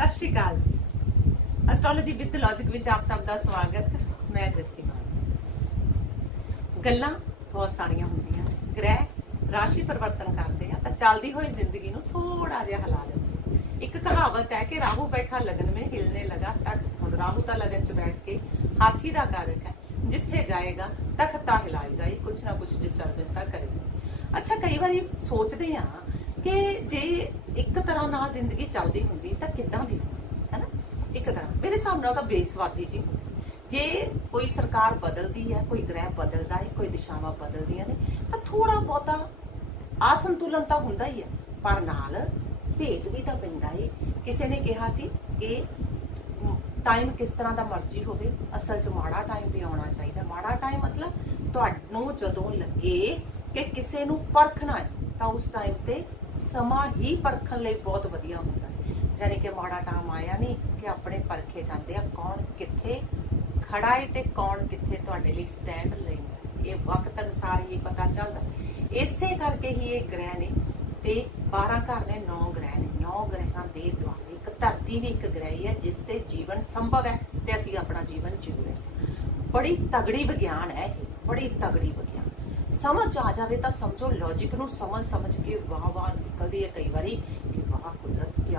ਸਤਿ ਸ਼੍ਰੀ ਅਕਾਲ ਜੀ। Astrology with logic ਵਿੱਚ ਆਪ ਸਭ ਦਾ ਸਵਾਗਤ। ਮੈਂ ਜੱਸੀ ਮਾਨ। ਗੱਲਾਂ ਬਹੁਤ ਸਾਰੀਆਂ ਹੁੰਦੀਆਂ। ਗ੍ਰਹਿ ਰਾਸ਼ੀ ਪਰਿਵਰਤਨ ਕਰਦੇ ਆ, ਤਾਂ ਚੱਲਦੀ ਹੋਈ ਜ਼ਿੰਦਗੀ ਨੂੰ ਥੋੜਾ ਜਿਹਾ ਹਿਲਾ ਦਿੰਦੇ ਇੱਕ ਕਹਾਵਤ ਹੈ ਕਿ ਰਾਹੂ ਬੈਠਾ ਲਗਨ में ਹਿਲਨੇ ਲਗਾ ਤਖਤ। ਹੁਣ ਰਾਹੂ ਤਾਂ ਲਗਨ 'ਚ ਬੈਠ ਕੇ ਹਾਥੀ ਦਾ ਕਾਰਕ ਹੈ। ਜਿੱਥੇ ਜਾਏਗਾ, ਤਖਤ ਹਿਲਾਏਗਾ ਹੀ, ਕੁਛ ਨਾ ਕੁਛ ਡਿਸਟਰਬੈਂਸ ਤਾਂ ਕਰੇਗਾ ਅੱਛਾ, ਕਈ ਵਾਰੀ ਸੋਚਦੇ ਆ ਕਿ ਜੇ ਇੱਕ ਤਰ੍ਹਾਂ ਨਾਲ ਜ਼ਿੰਦਗੀ ਚੱਲਦੀ ਹੁੰਦੀ ਤਾਂ ਕਿੱਦਾਂ ਦੀ ਹੁੰਦੀ, ਹੈਨਾ? ਇੱਕ ਤਰ੍ਹਾਂ, ਮੇਰੇ ਹਿਸਾਬ ਨਾਲ ਤਾਂ ਬੇਸਵਾਦੀ ਜੀ ਜੇ ਕੋਈ ਸਰਕਾਰ ਬਦਲਦੀ ਹੈ, ਕੋਈ ਗ੍ਰਹਿ ਬਦਲਦਾ ਹੈ, ਕੋਈ ਦਿਸ਼ਾਵਾਂ ਬਦਲਦੀਆਂ ਨੇ, ਤਾਂ ਥੋੜਾ ਬਹੁਤਾ ਅਸੰਤੁਲਨ ਤਾਂ ਹੁੰਦਾ ਹੀ ਹੈ। ਪਰ ਨਾਲ ਭੇਤ ਵੀ ਤਾਂ ਪੈਂਦਾ ਏ। ਕਿਸੇ ਨੇ ਕਿਹਾ ਸੀ ਕਿ ਟਾਈਮ ਕਿਸ ਤਰ੍ਹਾਂ ਦਾ ਮਰਜ਼ੀ ਹੋਵੇ, ਅਸਲ 'ਚ ਮਾੜਾ ਟਾਈਮ ਵੀ ਆਉਣਾ ਚਾਹੀਦਾ। ਮਾੜਾ ਟਾਈਮ ਮਤਲਬ ਤੁਹਾਨੂੰ ਜਦੋਂ ਲੱਗੇ ਕਿ ਕਿਸੇ ਨੂੰ ਪਰਖਣਾ ਹੈ, ਤਾਂ ਉਸ ਟਾਈਮ ਤੇ ਸਮਾਂ ਹੀ ਪਰਖਣ ਲਈ ਬਹੁਤ ਵਧੀਆ ਹੁੰਦਾ ਹੈ। ਜਾਨੀ ਕਿ ਮਾੜਾ ਟਾਈਮ ਆਇਆ ਨਹੀਂ ਕਿ ਆਪਣੇ ਪਰਖੇ ਜਾਂਦੇ ਆ, ਕੌਣ ਕਿੱਥੇ ਖੜਾ ਹੈ ਤੇ ਕੌਣ ਕਿੱਥੇ ਤੁਹਾਡੇ ਲਈ ਸਟੈਂਡ ਲੈਂਦਾ ਇਹ ਵਕਤ ਅਨੁਸਾਰ ਹੀ ਪਤਾ ਚੱਲਦਾ ਇਸੇ ਕਰਕੇ ਹੀ ਇਹ ਗ੍ਰਹਿ ਨੇ ਤੇ 12 ਘਰ ਨੇ 9 ਗ੍ਰਹਿ ਨੇ। 9 ਗ੍ਰਹਿਾਂ ਦੇ ਦੁਆਲੇ ਇੱਕ ਧਰਤੀ ਵੀ ਇੱਕ ਗ੍ਰਹਿ ਹੈ ਜਿਸ ਤੇ ਜੀਵਨ ਸੰਭਵ ਹੈ ਤੇ ਅਸੀਂ ਆਪਣਾ ਜੀਵਨ ਜੀਵ ਰਹੇ ਹਾਂ। ਬੜੀ ਤਗੜੀ ਵਿਗਿਆਨ ਹੈ ਇਹ, ਬੜੀ ਤਗੜੀ ਵਿਗਿਆਨ। ਸਮਝ ਆ ਜਾਵੇ ਤਾਂ ਸਮਝੋ ਲੌਜੀਕ ਨੂੰ ਸਮਝ ਸਮਝ ਕੇ ਵਾਹ ਵਾਹ ਨਿਕਲਦੀ ਹੈ ਕਈ ਵਾਰੀ ਕਿ ਵਾਹ, ਕੁਦਰਤ ਕੀ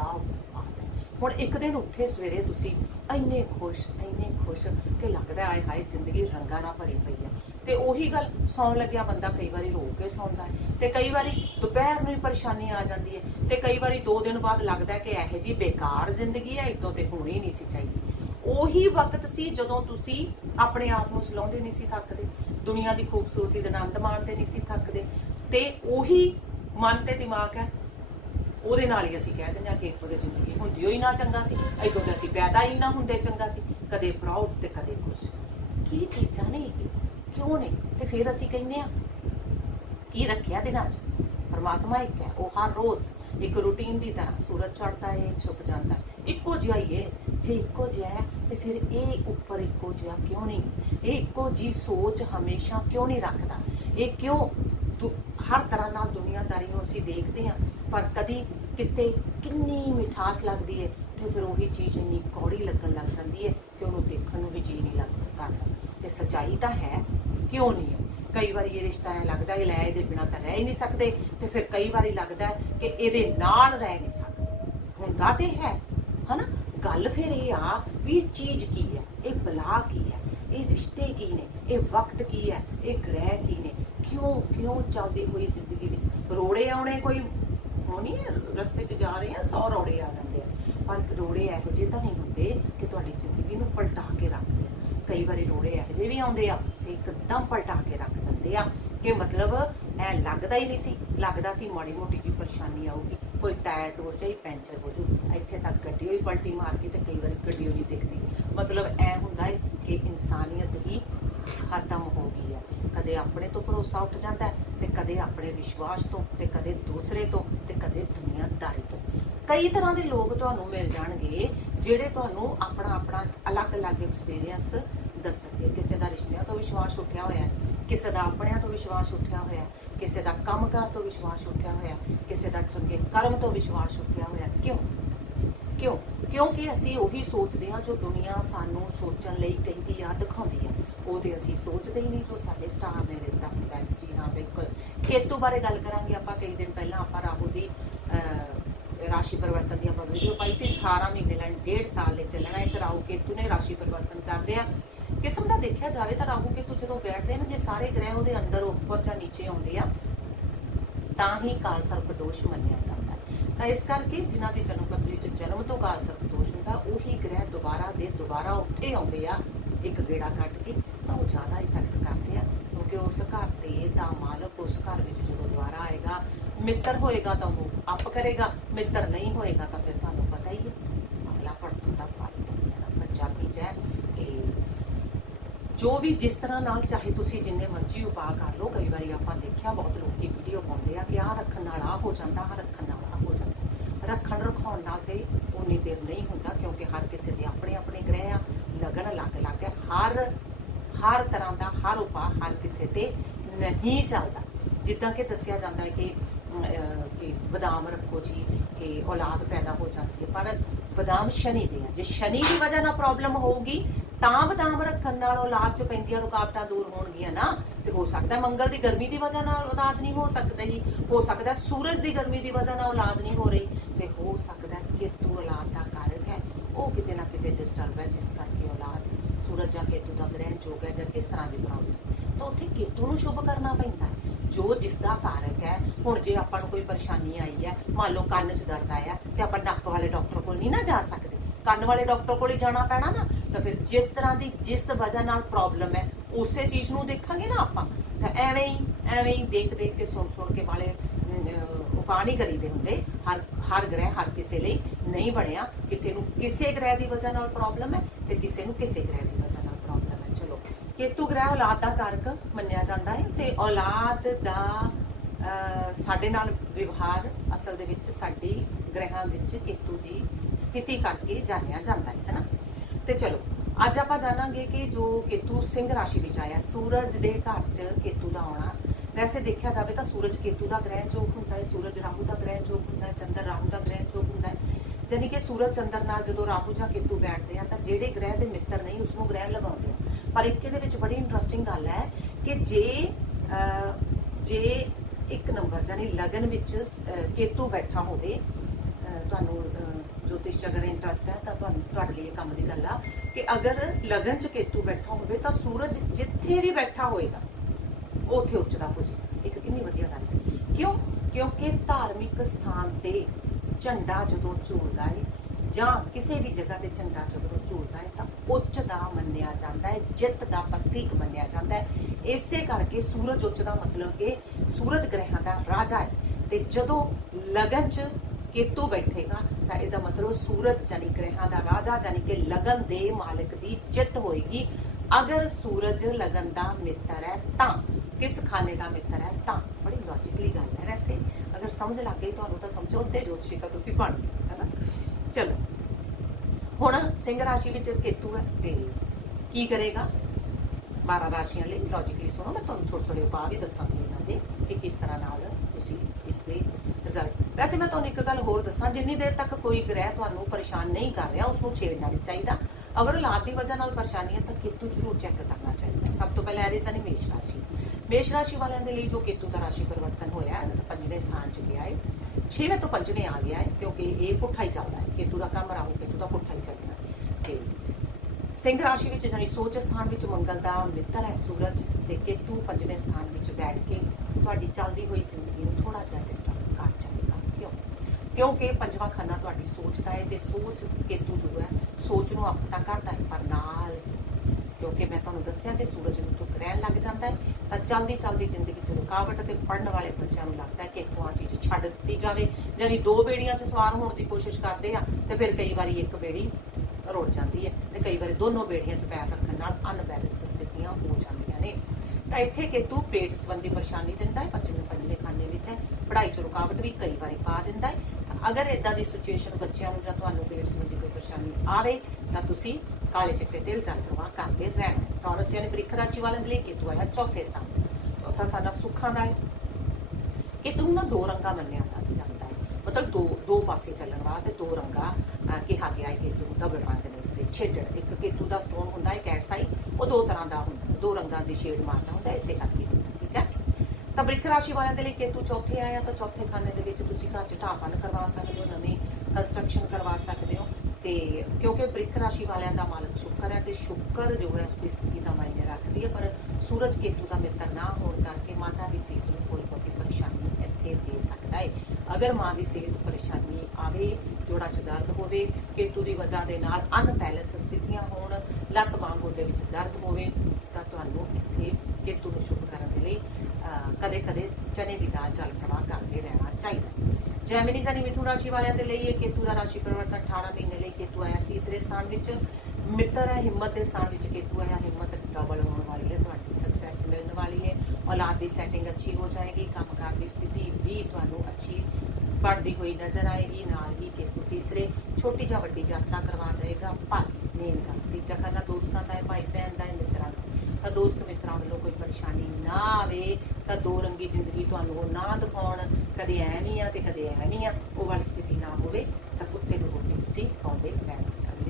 ਬਾਤ ਹੈ। ਹੁਣ ਇੱਕ ਦਿਨ ਉੱਠੇ ਸਵੇਰੇ ਤੁਸੀਂ ਇੰਨੇ ਖੁਸ਼ ਇੰਨੇ ਖੁਸ਼ ਕਿ ਲੱਗਦਾ ਆਏ ਹਾਏ, ਜ਼ਿੰਦਗੀ ਰੰਗਾਂ ਨਾਲ ਭਰੀ ਪਈ ਹੈ। ਤੇ ਉਹੀ ਗੱਲ ਸੌਣ ਲੱਗਿਆ ਬੰਦਾ ਕਈ ਵਾਰੀ ਰੋ ਕੇ ਸੌਂਦਾ ਹੈ। ਤੇ ਕਈ ਵਾਰੀ ਦੁਪਹਿਰ ਨੂੰ ਹੀ ਪਰੇਸ਼ਾਨੀ ਆ ਜਾਂਦੀ ਹੈ। ਤੇ ਕਈ ਵਾਰੀ 2 ਦਿਨ ਬਾਅਦ ਲੱਗਦਾ ਕਿ ਇਹੋ ਜੀ ਬੇਕਾਰ ਜ਼ਿੰਦਗੀ ਹੈ, ਇਦੋਂ ਤੇ ਹੋਣੀ ਨਹੀਂ ਸੀ ਚਾਹੀਦੀ। ਉਹੀ ਵਕਤ ਸੀ ਜਦੋਂ ਤੁਸੀਂ ਆਪਣੇ ਆਪ ਨੂੰ ਸਲਾਉਂਦੇ ਨਹੀਂ ਸੀ ਥੱਕਦੇ। ਦੁਨੀਆ ਦੀ ਖੂਬਸੂਰਤੀ ਦਾ ਆਨੰਦ ਮਾਣਦੇ ਨਹੀਂ ਸੀ ਥੱਕਦੇ। ਤੇ ਉਹੀ ਮਨ ਤੇ ਦਿਮਾਗ ਹੈ, ਉਹਦੇ ਨਾਲ ਹੀ ਅਸੀਂ ਕਹਿ ਦਿੰਦੇ ਹਾਂ ਕਿ ਇੱਕ ਉਹਦੇ ਜ਼ਿੰਦਗੀ ਹੁੰਦੀ ਹੋਈ ਨਾ ਚੰਗਾ ਸੀ ਇਦੋਂ ਤੇ ਅਸੀਂ ਪੈਦਾ ਹੀ ਨਾ ਹੁੰਦੇ ਚੰਗਾ ਸੀ, ਕਦੇ ਪ੍ਰਾਊਡ ਤੇ ਕਦੇ ਕੁਝ ਕੀ ਚੀਜ਼ਾਂ ਨੇ ਇਹ? ਕਿਉਂ ਨੇ? ਤੇ ਫਿਰ ਅਸੀਂ ਕਹਿੰਦੇ ਆ ਕੀ ਰੱਖਿਆ ਦਿਨਾਂ 'ਚ? ਪਰਮਾਤਮਾ ਇੱਕ ਹੈ, ਉਹ ਹਰ ਰੋਜ਼ ਇੱਕ ਰੂਟੀਨ ਦੀ ਤਰ੍ਹਾਂ ਸੂਰਜ ਚੜ੍ਹਦਾ ਹੈ ਛੁਪ ਜਾਂਦਾ ਹੈ ਇੱਕੋ ਜਿਹਾ ਹੀ ਹੈ ਜੇ ਇੱਕੋ ਜਿਹਾ ਹੈ, ਤੇ ਫਿਰ ਇਹ ਉੱਪਰ ਇੱਕੋ ਜਿਹਾ ਕਿਉਂ ਨਹੀਂ? ਇਹ ਇੱਕੋ ਜੀ ਸੋਚ ਹਮੇਸ਼ਾ ਕਿਉਂ ਨਹੀਂ ਰੱਖਦਾ? ਇਹ ਕਿਉਂ ਦੁ- ਹਰ ਤਰ੍ਹਾਂ ਨਾਲ ਦੁਨੀਆਦਾਰੀ ਨੂੰ ਅਸੀਂ ਦੇਖਦੇ ਹਾਂ, ਪਰ ਕਦੀ ਕਿਤੇ ਕਿੰਨੀ ਮਿਠਾਸ ਲੱਗਦੀ ਹੈ ਤੇ ਫਿਰ ਉਹੀ ਚੀਜ਼ ਇੰਨੀ ਕੌੜੀ ਲੱਗਣ ਲੱਗ ਜਾਂਦੀ ਹੈ ਕਿ ਉਹਨੂੰ ਦੇਖਣ ਨੂੰ ਵੀ ਜੀ ਨਹੀਂ ਲੱਗਦਾ। ਕਰਦਾ ਤੇ ਸਚਾਈ ਤਾਂ ਹੈ, ਕਿਉਂ ਨਹੀਂ ਹੈ? ਕਈ ਵਾਰੀ ਇਹ ਰਿਸ਼ਤਾ ਹੈ ਲੱਗਦਾ, ਇਹ ਲੈ ਇਹਦੇ ਬਿਨਾ ਤਾਂ ਰਹਿ ਹੀ ਨਹੀਂ ਸਕਦੇ ਤੇ ਫਿਰ ਕਈ ਵਾਰੀ ਲੱਗਦਾ ਕਿ ਇਹਦੇ ਨਾਲ ਰਹਿ ਨਹੀਂ ਸਕਦੇ। ਹੁੰਦਾ ਤੇ ਹੈ, ਹਨਾ? ਗੱਲ ਫਿਰ ਇਹ ਆ ਵੀ ਇਹ ਚੀਜ਼ ਕੀ ਹੈ? ਇਹ ਬਲਾ ਕੀ ਹੈ? ਇਹ ਰਿਸ਼ਤੇ ਕੀ ਨੇ? ਇਹ ਵਕਤ ਕੀ ਹੈ? ਇਹ ਗ੍ਰਹਿ ਕੀ ਨੇ? ਕਿਉਂ ਕਿਉਂ ਚੱਲਦੀ ਹੋਈ ਜ਼ਿੰਦਗੀ ਵਿੱਚ? ਰੋੜੇ ਆਉਣੇ ਕੋਈ ਹੋਣੀ ਹੈ, ਰਸਤੇ 'ਚ ਜਾ ਰਹੇ ਆ 100 ਰੋੜੇ ਆ ਜਾਂਦੇ ਆ। ਪਰ ਰੋੜੇ ਇਹੋ ਜਿਹੇ ਤਾਂ ਨਹੀਂ ਹੁੰਦੇ ਕਿ ਤੁਹਾਡੀ ਜ਼ਿੰਦਗੀ ਨੂੰ ਪਲਟਾ ਕੇ ਰੱਖਦੇ ਆ। ਕਈ ਵਾਰੀ ਰੋੜੇ ਇਹੋ ਜਿਹੇ ਵੀ ਆਉਂਦੇ ਆ ਤੇ ਇੱਕਦਮ ਪਲਟਾ ਕੇ ਰੱਖ ਆ ਕਿ ਮਤਲਬ ਐ ਲੱਗਦਾ ਹੀ ਨਹੀਂ ਸੀ, ਲੱਗਦਾ ਸੀ ਮਾੜੀ ਮੋਟੀ ਜੀ ਪਰੇਸ਼ਾਨੀ ਆਊਗੀ, ਕੋਈ ਟਾਇਰ ਟੋਰ ਚਾਹੀ ਪੈਂਚਰ ਹੋ ਜੂ, ਇੱਥੇ ਤੱਕ ਗੱਡੀ ਹੋਈ ਪਲਟੀ ਮਾਰ ਕੇ ਤੇ ਕਈ ਵਾਰੀ ਗੱਡੀ ਹੋਈ ਨਹੀਂ ਦਿਖਦੀ। ਮਤਲਬ ਐ ਹੁੰਦਾ ਹੈ ਕਿ ਇਨਸਾਨੀਅਤ ਹੀ ਖਤਮ ਹੋ ਗਈ ਹੈ ਕਦੇ ਆਪਣੇ ਤੋਂ ਭਰੋਸਾ ਉੱਠ ਜਾਂਦਾ ਹੈ ਤੇ ਕਦੇ ਆਪਣੇ ਵਿਸ਼ਵਾਸ ਤੋਂ ਤੇ ਕਦੇ ਦੂਸਰੇ ਤੋਂ ਤੇ ਕਦੇ ਦੁਨੀਆਦਾਰੀ ਤੋਂ। ਕਈ ਤਰ੍ਹਾਂ ਦੇ ਲੋਕ ਤੁਹਾਨੂੰ ਮਿਲ ਜਾਣਗੇ ਜਿਹੜੇ ਤੁਹਾਨੂੰ ਆਪਣਾ ਆਪਣਾ ਅਲੱਗ-ਅਲੱਗ ਐਕਸਪੀਰੀਅੰਸ ਦੱਸਣਗੇ। ਕਿਸੇ ਦਾ ਰਿਸ਼ਤਿਆਂ ਤੋਂ ਵਿਸ਼ਵਾਸ ਉੱਠਿਆ ਹੋਇਆ ਹੈ ਕਿਸੇ ਦਾ ਆਪਣਿਆਂ ਤੋਂ ਵਿਸ਼ਵਾਸ ਉੱਠਿਆ ਹੋਇਆ, ਕਿਸੇ ਦਾ ਕੰਮਕਾਰ ਤੋਂ ਵਿਸ਼ਵਾਸ ਉੱਠਿਆ ਹੋਇਆ, ਕਿਸੇ ਦਾ ਚੰਗੇ ਕਰਮ ਤੋਂ ਵਿਸ਼ਵਾਸ ਉੱਠਿਆ ਹੋਇਆ। ਕਿਉਂ? ਕਿਉਂ? ਕਿਉਂਕਿ ਅਸੀਂ ਉਹੀ ਸੋਚਦੇ ਹਾਂ ਜੋ ਦੁਨੀਆ ਸਾਨੂੰ ਸੋਚਣ ਲਈ ਕਹਿੰਦੀ ਆ, ਦਿਖਾਉਂਦੀ ਆ। ਉਹਦੇ ਅਸੀਂ ਸੋਚਦੇ ਹੀ ਨਹੀਂ ਜੋ ਸਾਡੇ ਸਟਾਰ ਨੇ ਦਿੱਤਾ ਹੁੰਦਾ ਹੈ। ਜੀ ਹਾਂ, ਬਿਲਕੁਲ। ਖੇਤੂ ਬਾਰੇ ਗੱਲ ਕਰਾਂਗੇ ਆਪਾਂ, ਕਈ ਦਿਨ ਪਹਿਲਾਂ ਆਪਾਂ ਰਾਹੂ ਦੀ ਰਾਸ਼ੀ ਪਰਿਵਰਤਨ ਦੀ ਆਪਾਂ ਵੀਡੀਓ ਪਾਈ ਸੀ। 18 ਮਹੀਨੇ ਲੈਣ ਡੇਢ ਸਾਲ ਲਈ ਚੱਲਣਾ ਇਸ ਰਾਹੂ ਕੇਤੂ ਨੇ ਰਾਸ਼ੀ ਪਰਿਵਰਤਨ ਕਰਦੇ ਆ। ਕਿਸਮ ਦਾ ਦੇਖਿਆ ਜਾਵੇ ਤਾਂ ਰਾਹੂ ਕੇਤੂ ਜਦੋਂ ਬੈਠਦੇ ਨੇ, ਜੇ ਸਾਰੇ ਗ੍ਰਹਿ ਉਹਦੇ ਅੰਦਰ ਉੱਪਰ ਜਾਂ ਨੀਚੇ ਆਉਂਦੇ ਆ, ਤਾਂ ਹੀ ਕਾਲ ਸਰਪ ਦੋਸ਼ ਮੰਨਿਆ ਜਾਂਦਾ ਹੈ। ਤਾਂ ਇਸ ਕਰਕੇ ਜਿਨ੍ਹਾਂ ਦੀ ਜਨਮ ਪੱਤਰੀ 'ਚ ਜਨਮ ਤੋਂ ਕਾਲ ਸਰਪ ਦੋਸ਼ ਹੁੰਦਾ, ਉਹੀ ਗ੍ਰਹਿ ਦੁਬਾਰਾ ਦੇ ਦੁਬਾਰਾ ਉੱਥੇ ਆਉਂਦੇ ਆ, ਇੱਕ ਗੇੜਾ ਕੱਟ ਕੇ, ਤਾਂ ਉਹ ਜ਼ਿਆਦਾ ਇਫੈਕਟ ਕਰਦੇ ਆ, ਕਿਉਂਕਿ ਉਸ ਘਰ ਤੇ ਦਾ ਮਾਲਕ ਉਸ ਘਰ ਵਿੱਚ ਜਦੋਂ ਦੁਬਾਰਾ ਆਏਗਾ, ਮਿੱਤਰ ਹੋਏਗਾ ਤਾਂ ਉਹ ਅਪ ਕਰੇਗਾ, ਮਿੱਤਰ ਨਹੀਂ ਹੋਏਗਾ ਤਾਂ ਫਿਰ ਤੁਹਾਨੂੰ ਪਤਾ ਹੀ ਹੈ ਅਗਲਾ ਪੜਤੂ ਦਾ ਪਾਈ ਪੰਜਾਬੀ 'ਚ ਹੈ ਕਿ ਜੋ ਵੀ ਜਿਸ ਤਰ੍ਹਾਂ ਨਾਲ ਚਾਹੇ ਤੁਸੀਂ ਜਿੰਨੇ ਮਰਜ਼ੀ ਉਪਾਅ ਕਰ ਲਓ, ਕਈ ਵਾਰੀ ਆਪਾਂ ਦੇਖਿਆ ਬਹੁਤ ਲੋਕੀ ਵੀਡੀਓ ਪਾਉਂਦੇ ਆ ਕਿ ਆਹ ਰੱਖਣ ਨਾਲ ਆਹ ਹੋ ਜਾਂਦਾ, ਆਹ ਰੱਖਣ ਨਾਲ ਆਹ ਹੋ ਜਾਂਦਾ। ਰੱਖਣ ਰਖਾਉਣ ਨਾਲ ਤੇ ਉਨੀ ਦੇਰ ਨਹੀਂ ਹੁੰਦਾ ਕਿਉਂਕਿ ਹਰ ਕਿਸੇ ਦੇ ਆਪਣੇ ਆਪਣੇ ਗ੍ਰਹਿ ਆ, ਲਗਨ ਅਲੱਗ ਅਲੱਗ ਹੈ ਹਰ ਹਰ ਤਰ੍ਹਾਂ ਦਾ, ਹਰ ਉਪਾਅ ਹਰ ਕਿਸੇ ਤੇ ਨਹੀਂ ਚੱਲਦਾ। ਜਿੱਦਾਂ ਕਿ ਦੱਸਿਆ ਜਾਂਦਾ ਹੈ ਕਿ ਕਿ ਬਦਾਮ ਰੱਖੋ ਜੀ, ਕਿ ਔਲਾਦ ਪੈਦਾ ਹੋ ਜਾਂਦੀ ਹੈ, ਪਰ ਬਦਾਮ ਸ਼ਨੀ ਦੇ ਆ। ਜੇ ਸ਼ਨੀ ਦੀ ਵਜ੍ਹਾ ਨਾਲ ਪ੍ਰੋਬਲਮ ਹੋਊਗੀ ਤਾਂ ਬਦਾਮ ਰੱਖਣ ਨਾਲ ਔਲਾਦ ਚ ਪੈਂਦੀਆਂ, ਰੁਕਾਵਟਾਂ ਦੂਰ ਹੋਣਗੀਆਂ ਨਾ। ਤੇ ਹੋ ਸਕਦਾ ਮੰਗਲ ਦੀ ਗਰਮੀ ਦੀ ਵਜ੍ਹਾ ਨਾਲ ਔਲਾਦ ਨਹੀਂ ਹੋ ਸਕਦੀ ਹੋ ਸਕਦਾ ਸੂਰਜ ਦੀ ਗਰਮੀ ਦੀ ਵਜ੍ਹਾ ਨਾਲ ਔਲਾਦ ਨਹੀਂ ਹੋ ਰਹੀ। ਤੇ ਹੋ ਸਕਦਾ ਹੈ ਕੇਤੂ ਔਲਾਦ ਦਾ ਕਾਰਕ ਹੈ। ਉਹ ਕਿਤੇ ਨਾ ਕਿਤੇ ਡਿਸਟਰਬ ਹੈ, ਜਿਸ ਕਰਕੇ ਔਲਾਦ ਸੂਰਜ ਜਾਂ ਕੇਤੂ ਦਾ ਗ੍ਰਹਿਣ ਜੋਗ ਹੈ ਜਾਂ ਕਿਸ ਤਰ੍ਹਾਂ ਦੀ ਪ੍ਰੋਬਲਮ ਤਾਂ ਉੱਥੇ ਕੇਤੂ ਨੂੰ ਸ਼ੁਭ ਕਰਨਾ ਪੈਂਦਾ ਜੋ ਜਿਸ ਦਾ ਕਾਰਕ ਹੈ, ਹੁਣ ਜੇ ਆਪਾਂ ਨੂੰ ਕੋਈ ਪਰੇਸ਼ਾਨੀ ਆਈ ਹੈ, ਮੰਨ ਲਓ ਕੰਨ 'ਚ ਦਰਦ ਆਇਆ ਤੇ ਆਪਾਂ ਨੱਕ ਵਾਲੇ ਡਾਕਟਰ ਕੋਲ ਨਹੀਂ ਨਾ ਜਾ ਸਕਦੇ। ਕੰਨ ਵਾਲੇ ਡਾਕਟਰ ਕੋਲ ਹੀ ਜਾਣਾ ਪੈਣਾ ਨਾ ਤਾਂ ਫਿਰ ਜਿਸ ਤਰ੍ਹਾਂ ਦੀ ਜਿਸ ਵਜ੍ਹਾ ਨਾਲ ਪ੍ਰੋਬਲਮ ਹੈ ਉਸੇ ਚੀਜ਼ ਨੂੰ ਦੇਖਾਂਗੇ ਨਾ ਆਪਾਂ। ਤਾਂ ਐਵੇਂ ਹੀ ਐਵੇਂ ਹੀ ਦੇਖ ਦੇਖ ਕੇ ਸੁਣ ਸੁਣ ਕੇ ਵਾਲੇ ਅਹ, ਉਪਾਅ ਨਹੀਂ ਕਰੀਦੇ ਹੁੰਦੇ। ਹਰ ਹਰ ਗ੍ਰਹਿ ਹਰ ਕਿਸੇ ਲਈ ਨਹੀਂ ਬਣਿਆ। ਕਿਸੇ ਨੂੰ ਕਿਸੇ ਗ੍ਰਹਿ ਦੀ ਵਜ੍ਹਾ ਨਾਲ ਪ੍ਰੋਬਲਮ ਹੈ ਤੇ ਕਿਸੇ ਨੂੰ ਕਿਸੇ ਗ੍ਰਹਿ ਦੀ ਵਜ੍ਹਾ ਨਾਲ ਪ੍ਰੋਬਲਮ ਹੈ। ਚਲੋ ਕੇਤੂ ਗ੍ਰਹਿ ਔਲਾਦ ਦਾ ਕਾਰਕ ਮੰਨਿਆ ਜਾਂਦਾ ਹੈ ਤੇ ਔਲਾਦ ਦਾ ਸਾਡੇ ਨਾਲ ਵਿਵਹਾਰ ਅਸਲ ਦੇ ਵਿੱਚ ਸਾਡੀ ਗ੍ਰਹਿਾਂ ਵਿੱਚ ਕੇਤੂ ਦੀ ਸਥਿਤੀ ਕਰਕੇ ਜਾਣਿਆ ਜਾਂਦਾ ਹੈ ਹੈਨਾ ਤੇ ਚਲੋ ਅੱਜ ਆਪਾਂ ਜਾਣਾਂਗੇ ਕਿ ਜੋ ਕੇਤੂ ਸਿੰਘ ਰਾਸ਼ੀ ਵਿੱਚ ਆਇਆ ਸੂਰਜ ਦੇ ਘਰ 'ਚ ਕੇਤੂ ਦਾ ਆਉਣਾ ਵੈਸੇ ਦੇਖਿਆ ਜਾਵੇ ਤਾਂ ਸੂਰਜ ਕੇਤੂ ਦਾ ਗ੍ਰਹਿ ਜੋਗ ਹੁੰਦਾ ਹੈ ਸੂਰਜ ਰਾਹੂ ਦਾ ਗ੍ਰਹਿ ਜੋਗ ਹੁੰਦਾ ਹੈ ਚੰਦਰ ਰਾਹੂ ਦਾ ਗ੍ਰਹਿ ਜੋਗ ਹੁੰਦਾ ਹੈ। ਯਾਨੀ ਕਿ ਸੂਰਜ ਚੰਦਰ ਨਾਲ ਜਦੋਂ ਰਾਹੂ ਜਾਂ ਕੇਤੂ ਬੈਠਦੇ ਆ ਤਾਂ ਜਿਹੜੇ ਗ੍ਰਹਿ ਦੇ ਮਿੱਤਰ ਨਹੀਂ ਉਸ ਨੂੰ ਗ੍ਰਹਿ ਲਗਾਉਂਦੇ ਪਰ ਇੱਕ ਇਹਦੇ ਵਿੱਚ ਬੜੀ ਇੰਟਰਸਟਿੰਗ ਗੱਲ ਹੈ ਕਿ ਜੇ ਅਹ, ਜੇ ਇੱਕ ਨੰਬਰ ਯਾਨੀ ਲਗਨ ਵਿੱਚ ਕੇਤੂ ਬੈਠਾ ਹੋਵੇ ਤੁਹਾਨੂੰ ਜੋਤਿਸ਼ 'ਚ ਅਗਰ ਇੰਟਰਸਟ ਹੈ ਤਾਂ ਤੁਹਾਨੂੰ, ਤੁਹਾਡੇ ਲਈ ਇਹ ਕੰਮ ਦੀ ਗੱਲ ਆ ਕਿ ਅਗਰ ਲਗਨ 'ਚ ਕੇਤੂ ਬੈਠਾ ਹੋਵੇ ਤਾਂ ਸੂਰਜ ਜਿੱਥੇ ਵੀ ਬੈਠਾ ਹੋਏਗਾ ਉਹ ਉੱਥੇ ਉੱਚਦਾ ਹੋ ਜਾਏ। ਇੱਕ ਕਿੰਨੀ ਵਧੀਆ ਗੱਲ ਹੈ। ਕਿਉਂ? ਕਿਉਂਕਿ ਧਾਰਮਿਕ ਸਥਾਨ ਤੇ ਝੰਡਾ ਜਦੋਂ ਝੂਲਦਾ ਹੈ ਜਾਂ ਕਿਸੇ ਵੀ ਜਗ੍ਹਾ ਤੇ ਝੰਡਾ ਜਦੋਂ ਝੂਲਦਾ ਹੈ ਤਾਂ ਉੱਚ ਦਾ ਮੰਨਿਆ ਜਾਂਦਾ ਹੈ ਜਿੱਤ ਦਾ ਪ੍ਰਤੀਕ ਮੰਨਿਆ ਜਾਂਦਾ ਹੈ ਇਸੇ ਕਰਕੇ ਸੂਰਜ ਉੱਚ ਦਾ ਮਤਲਬ ਕਿ ਸੂਰਜ ਗ੍ਰਹਿਾਂ ਦਾ ਰਾਜਾ ਹੈ ਤੇ ਜਦੋਂ ਲਗਨ 'ਚ ਕੇਤੂ ਬੈਠੇਗਾ ਤਾਂ ਇਹਦਾ ਮਤਲਬ ਸੂਰਜ ਜਾਨੀ ਗ੍ਰਹਿਾਂ ਦਾ ਰਾਜਾ ਜਾਨੀ ਕਿ ਲਗਨ ਦੇ ਮਾਲਕ ਦੀ ਜਿੱਤ ਹੋਏਗੀ। ਅਗਰ ਸੂਰਜ ਲਗਨ ਦਾ ਮਿੱਤਰ ਹੈ ਤਾਂ, ਕਿਸ ਖਾਨੇ ਦਾ ਮਿੱਤਰ ਹੈ ਤਾਂ। ਬੜੀ ਲੌਜੀਕਲੀ ਗੱਲ ਹੈ ਵੈਸੇ। ਅਗਰ ਸਮਝ ਲੱਗ ਗਈ ਤੁਹਾਨੂੰ ਤਾਂ ਸਮਝੋ ਉੱਤੇ ਜੋਤਸ਼ੀ ਤਾਂ ਤੁਸੀਂ ਬਣ ਗਏ ਹੈਨਾ ਚਲੋ। ਹੁਣ ਸਿੰਘ ਰਾਸ਼ੀ ਵਿੱਚ ਕੇਤੂ ਹੈ ਤੇ ਕੀ ਕਰੇਗਾ? 12 ਰਾਸ਼ੀਆਂ ਲਈ ਲੌਜੀਕਲੀ ਸੁਣੋ, ਮੈਂ ਤੁਹਾਨੂੰ ਥੋੜੇ ਥੋੜੇ ਉਪਾਅ ਵੀ ਦੱਸਾਂਗੀ ਇਹਨਾਂ ਦੇ ਕਿ ਕਿਸ ਤਰ੍ਹਾਂ ਨਾਲ ਤੁਸੀਂ ਇਸ ਦੇ ਵੈਸੇ ਮੈਂ ਤੁਹਾਨੂੰ ਇੱਕ ਗੱਲ ਹੋਰ ਦੱਸਾਂ, ਜਿੰਨੀ ਦੇਰ ਤੱਕ ਕੋਈ ਗ੍ਰਹਿ ਤੁਹਾਨੂੰ ਪਰੇਸ਼ਾਨ ਨਹੀਂ ਕਰ ਰਿਹਾ, ਉਸ ਨੂੰ ਛੇੜਨਾ ਨਹੀਂ ਚਾਹੀਦਾ। ਅਗਰ ਔਲਾਦ ਦੀ ਵਜ੍ਹਾ ਨਾਲ ਪਰੇਸ਼ਾਨੀ ਹੈ, ਤਾਂ ਕੇਤੂ ਜ਼ਰੂਰ ਚੈੱਕ ਕਰਨਾ ਚਾਹੀਦਾ ਸਭ ਤੋਂ ਪਹਿਲਾਂ ਇਹ ਜਾਨੀ ਮੇਸ਼ ਰਾਸ਼ੀ। ਮੇਸ਼ ਰਾਸ਼ੀ ਵਾਲਿਆਂ ਦੇ ਲਈ ਜੋ ਕੇਤੂ ਦਾ ਰਾਸ਼ੀ ਪਰਿਵਰਤਨ ਹੋਇਆ ਹੈ ਪੰਜਵੇਂ ਸਥਾਨ 'ਚ ਗਿਆ ਹੈ। ਛੇਵੇਂ ਤੋਂ ਪੰਜਵੇਂ ਆ ਗਿਆ ਹੈ, ਕਿਉਂਕਿ ਇਹ ਪੁੱਠਾ ਹੀ ਚੱਲਦਾ ਹੈ। ਕੇਤੂ ਦਾ ਕੰਮ ਰਾਹੂ, ਕੇਤੂ ਦਾ ਪੁੱਠਾ ਹੀ ਚੱਲਦਾ ਹੈ। ਤੇ ਸਿੰਘ ਰਾਸ਼ੀ ਵਿੱਚ ਜਾਨੀ ਸੋਚ ਸਥਾਨ ਵਿੱਚ ਮੰਗਲ ਦਾ ਮਿੱਤਰ ਹੈ ਸੂਰਜ, ਤੇ ਕੇਤੂ ਪੰਜਵੇਂ ਸਥਾਨ ਵਿੱਚ ਬੈਠ ਕੇ ਤੁਹਾਡੀ ਚੱਲਦੀ ਹੋਈ ਜ਼ਿੰਦਗੀ ਨੂੰ ਥੋੜਾ ਜਿਹਾ ਡਿਸਟਰਬ ਕਿਉਂਕਿ ਪੰਜਵਾਂ ਖਾਨਾ ਤੁਹਾਡੀ ਸੋਚ ਦਾ ਹੈ ਤੇ ਸੋਚ ਕੇਤੂ ਜੋ ਹੈ, ਸੋਚ ਨੂੰ ਆਪਣਾ ਕਰਦਾ ਹੈ, ਪਰ ਨਾਲ ਕਿਉਂਕਿ ਮੈਂ ਤੁਹਾਨੂੰ ਦੱਸਿਆ ਕਿ ਸੂਰਜ ਨੂੰ ਤੋਂ ਗ੍ਰਹਿਣ ਲੱਗ ਜਾਂਦਾ ਹੈ, ਤਾਂ ਚਲਦੀ ਚਲਦੀ ਜ਼ਿੰਦਗੀ 'ਚ ਰੁਕਾਵਟ ਤੇ ਪੜਨ ਵਾਲੇ ਬੱਚਿਆਂ ਨੂੰ ਲੱਗਦਾ ਹੈ ਕਿ ਇੱਥੋਂ ਆ ਚੀਜ਼ ਛੱਡ ਦਿੱਤੀ ਜਾਵੇ। ਯਾਨੀ ਦੋ ਬੇੜੀਆਂ 'ਚ ਸਵਾਰ ਹੋਣ ਦੀ ਕੋਸ਼ਿਸ਼ ਕਰਦੇ ਆ, ਤੇ ਫਿਰ ਕਈ ਵਾਰੀ ਇੱਕ ਬੇੜੀ ਰੁੜ ਜਾਂਦੀ ਹੈ ਤੇ ਕਈ ਵਾਰੀ ਦੋਨੋਂ ਬੇੜੀਆਂ 'ਚ ਪੈਰ ਰੱਖਣ ਨਾਲ ਅਨਬੈਲੈਂਸ ਸਥਿਤੀਆਂ ਹੋ ਜਾਂਦੀਆਂ ਨੇ। ਤਾਂ ਇੱਥੇ ਕੇਤੂ ਪੇਟ ਸੰਬੰਧੀ ਪਰੇਸ਼ਾਨੀ ਦਿੰਦਾ ਹੈ ਬੱਚੇ ਨੂੰ ਪੰਜਵੇਂ ਖਾਨੇ ਵਿੱਚ ਹੈ। ਪੜ੍ਹਾਈ 'ਚ ਰੁਕਾਵਟ ਵੀ ਕਈ ਵਾਰੀ ਪਾ ਦਿੰਦਾ ਹੈ ਅਗਰ ਇਦਾਂ ਦੀ ਸਿਚੁਏਸ਼ਨ ਬੱਚਿਆਂ ਨੂੰ ਜਾਂ ਤੁਹਾਨੂੰ ਪੇਟ ਦੀ ਕੋਈ ਪਰੇਸ਼ਾਨੀ ਆਵੇ, ਤਾਂ ਤੁਸੀਂ ਕਾਲੇ ਚਿੱਟੇ ਤੇ ਜਲ ਪ੍ਰਵਾਹ ਕਰਦੇ ਰਹਿਣਾ। ਹੈ। ਟੌਰਸ ਯਾਨੀ ਬ੍ਰਿਖ ਰਾਸ਼ੀ ਵਾਲਿਆਂ ਦੇ ਲਈ ਕੇਤੂ ਆਇਆ ਚੌਥੇ ਸਥਾਨ ਚੌਥਾ ਸਾਡਾ ਸੁੱਖਾਂ ਦਾ ਹੈ। ਕੇਤੂ ਨੂੰ ਨਾ ਦੋ ਰੰਗਾਂ ਮੰਨਿਆ ਜਾਂਦਾ ਹੈ। ਮਤਲਬ ਦੋ ਦੋ ਪਾਸੇ ਚੱਲਣ ਵਾਲਾ ਤੇ ਦੋ ਰੰਗਾਂ ਕਿਹਾ ਗਿਆ ਹੈ ਕੇਤੂ ਡਬਲ ਰੰਗ ਨੇ ਇਸ ਦੇ ਛੇਡੜ ਇੱਕ ਕੇਤੂ ਦਾ ਸਟੋਨ ਹੁੰਦਾ ਹੈ ਕੈਟਸਾਈ ਉਹ ਦੋ ਤਰ੍ਹਾਂ ਦਾ ਹੁੰਦਾ। ਦੋ ਰੰਗਾਂ ਦੀ ਸ਼ੇਡ ਮਾਰਦਾ ਹੁੰਦਾ, ਇਸੇ ਕਰਕੇ ਤਾਂ ਬ੍ਰਿਖ ਰਾਸ਼ੀ ਵਾਲਿਆਂ ਦੇ ਲਈ ਕੇਤੂ ਚੌਥੇ ਆਇਆ ਤਾਂ ਚੌਥੇ ਖਾਨੇ ਦੇ ਵਿੱਚ ਤੁਸੀਂ ਘਰ ਚ ਢਾਪਨ ਕਰਵਾ ਸਕਦੇ ਹੋ, ਨਵੀਂ ਕੰਸਟਰਕਸ਼ਨ ਕਰਵਾ ਸਕਦੇ ਹੋ ਤੇ ਕਿਉਂਕਿ ਬ੍ਰਿਖ ਰਾਸ਼ੀ ਵਾਲਿਆਂ ਦਾ ਮਾਲਕ ਸ਼ੁੱਕਰ ਹੈ ਤੇ ਸ਼ੁੱਕਰ ਜੋ ਹੈ ਉਸਦੀ ਸਥਿਤੀ ਦਾ ਮਾਇਨੇ ਰੱਖਦੀ ਹੈ, ਪਰ ਸੂਰਜ ਕੇਤੂ ਦਾ ਮਿੱਤਰ ਨਾ ਹੋਣ ਕਰਕੇ ਮਾਤਾ ਦੀ ਸਿਹਤ ਨੂੰ ਥੋੜੀ ਬਹੁਤੀ ਪਰੇਸ਼ਾਨੀ ਇੱਥੇ ਦੇ ਸਕਦਾ ਹੈ। ਅਗਰ ਮਾਂ ਦੀ ਸਿਹਤ ਪਰੇਸ਼ਾਨੀ ਆਵੇ, ਜੋੜਾਂ 'ਚ ਦਰਦ ਹੋਵੇ, ਕੇਤੂ ਦੀ ਵਜ੍ਹਾ ਦੇ ਨਾਲ ਅਨਬੈਲੈਂਸ ਸਥਿਤੀਆਂ ਹੋਣ, ਲੱਤ ਬਾਂਹ ਗੋਡੇ ਵਿੱਚ ਦਰਦ ਹੋਵੇ, ਤਾਂ ਤੁਹਾਨੂੰ ਇੱਥੇ ਕੇਤੂ ਨੂੰ ਸ਼ੁਭ ਕਰ ਕਦੇ ਕਦੇ ਚਨੇ ਦੀ ਦਾਲ ਜਲ ਪ੍ਰਵਾਹ ਕਰਦੇ ਰਹਿਣਾ ਚਾਹੀਦਾ। ਜੈਮਿਨੀ ਜਾਨੀ ਮਿਥੁਨ ਰਾਸ਼ੀ ਵਾਲਿਆਂ ਦੇ ਲਈ ਇਹ ਕੇਤੂ ਦਾ ਰਾਸ਼ੀ ਪਰਿਵਰਤਨ 18 ਮਹੀਨੇ ਲਈ ਕੇਤੂ ਆਇਆ। ਤੀਸਰੇ ਸਥਾਨ ਵਿੱਚ ਮਿੱਤਰ ਹੈ, ਹਿੰਮਤ ਦੇ ਸਥਾਨ ਵਿੱਚ ਕੇਤੂ ਆਇਆ। ਹਿੰਮਤ ਡਬਲ ਹੋਣ ਵਾਲੀ ਹੈ, ਤੁਹਾਡੀ ਸਕਸੈਸ ਮਿਲਣ ਵਾਲੀ ਹੈ। ਔਲਾਦ ਦੀ ਸੈਟਿੰਗ ਅੱਛੀ ਹੋ ਜਾਏਗੀ, ਕੰਮਕਾਰ ਦੀ ਸਥਿਤੀ ਵੀ ਤੁਹਾਨੂੰ ਅੱਛੀ ਬਣਦੀ ਹੋਈ ਨਜ਼ਰ ਆਏਗੀ। ਨਾਲ ਹੀ ਕੇਤੂ ਤੀਸਰੇ ਛੋਟੀ ਜਾਂ ਵੱਡੀ ਯਾਤਰਾ ਕਰਵਾ ਰਹੇਗਾ ਪਰ ਮੇਨ ਗੱਲ ਤੀਜਾ ਖਾਨਾ ਦੋਸਤਾਂ ਦਾ ਹੈ ਭਾਈ ਭੈਣ ਦਾ ਹੈ, ਮਿੱਤਰਾਂ ਦਾ। ਤਾਂ ਦੋਸਤ ਮਿੱਤਰਾਂ ਵੱਲੋਂ ਕੋਈ ਪਰੇਸ਼ਾਨੀ ਨਾ ਆਵੇ। ਤਾਂ ਦੋ ਰੰਗੀ ਜ਼ਿੰਦਗੀ ਤੁਹਾਨੂੰ ਉਹ ਨਾ ਦਿਖਾਉਣ, ਕਦੇ ਐ ਨਹੀਂ ਆ ਤੇ ਕਦੇ ਐ ਨਹੀਂ ਆ, ਉਹ ਵਾਲੀ ਸਥਿਤੀ ਨਾ ਹੋਵੇ, ਤਾਂ ਕੁੱਤੇ ਨੂੰ ਰੋਟੀ ਤੁਸੀਂ ਪਾਉਂਦੇ